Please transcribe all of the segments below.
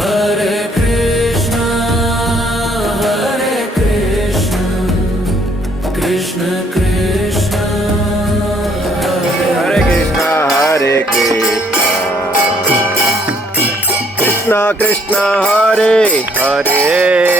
Hare Krishna, Krishna Krishna, Hare Krishna, Hare Krishna, Krishna Krishna, Hare Hare.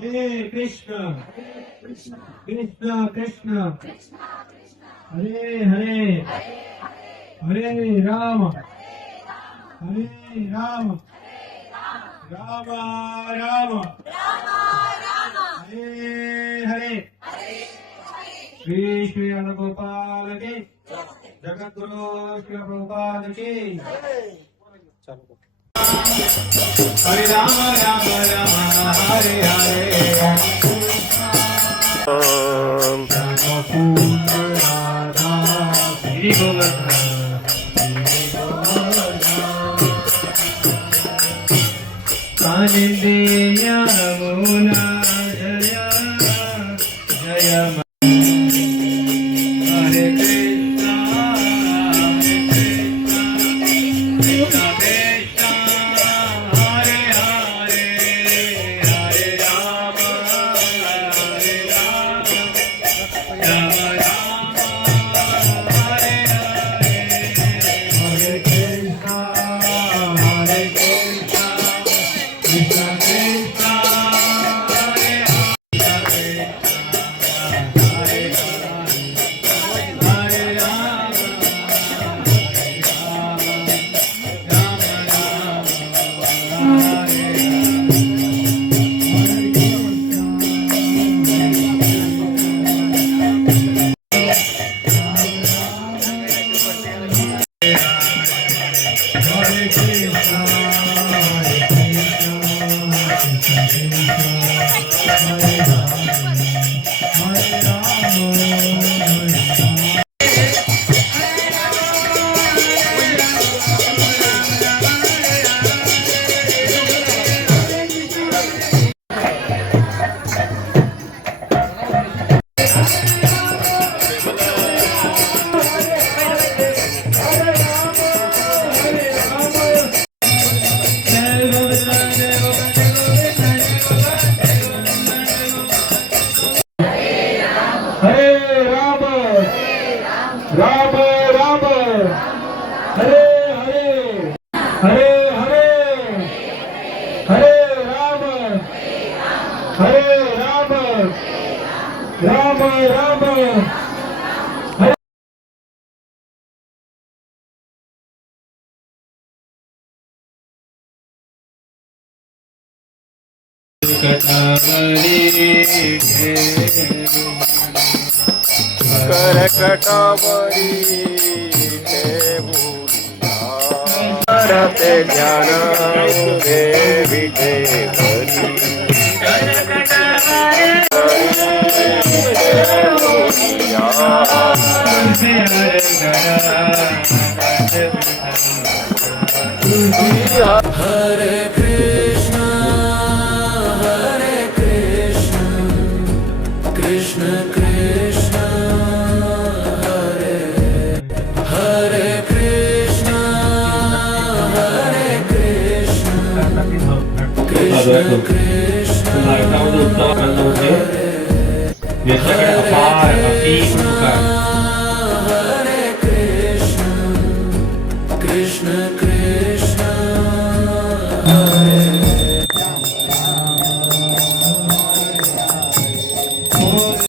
Hare Krishna, Krishna Krishna, Hare Hare, Hare Rama, Hare Rama, Rama Rama, Hare Hare. Shri Shri Anugopal ki, Jagat Guru Shri Prabhupada ki. Hare Rama Rama Rama, Hare Hare. Kandiya Muna Jaya Jaya Hare Krishna Krishna Krishna Hare Hare Hare Rama Hare Rama Rama Rama Hare Hare Hare Krishna Krishna Krishna करकटावरी ठेवूया करते ध्यान उभे विठेवरी Hare Krishna, Krishna Krishna, Hare Hare Krishna, Krishna Krishna, याच्याकडे अपार असीम कृपा आहे. Hare Krishna, Krishna Krishna, Hare Krishna, Krishna Krishna, Hare Hare.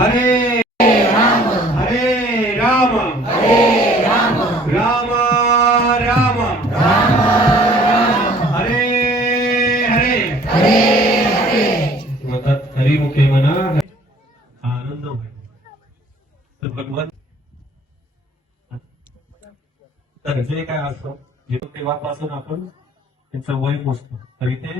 हरे राम राम राम हरे हरे म्हणतात हरिमुखे म्हणा हा आनंद होय. तर भगवंत तर जे काय असतं जेव्हा तेव्हापासून आपण त्यांचं वय मोजतो तर इथे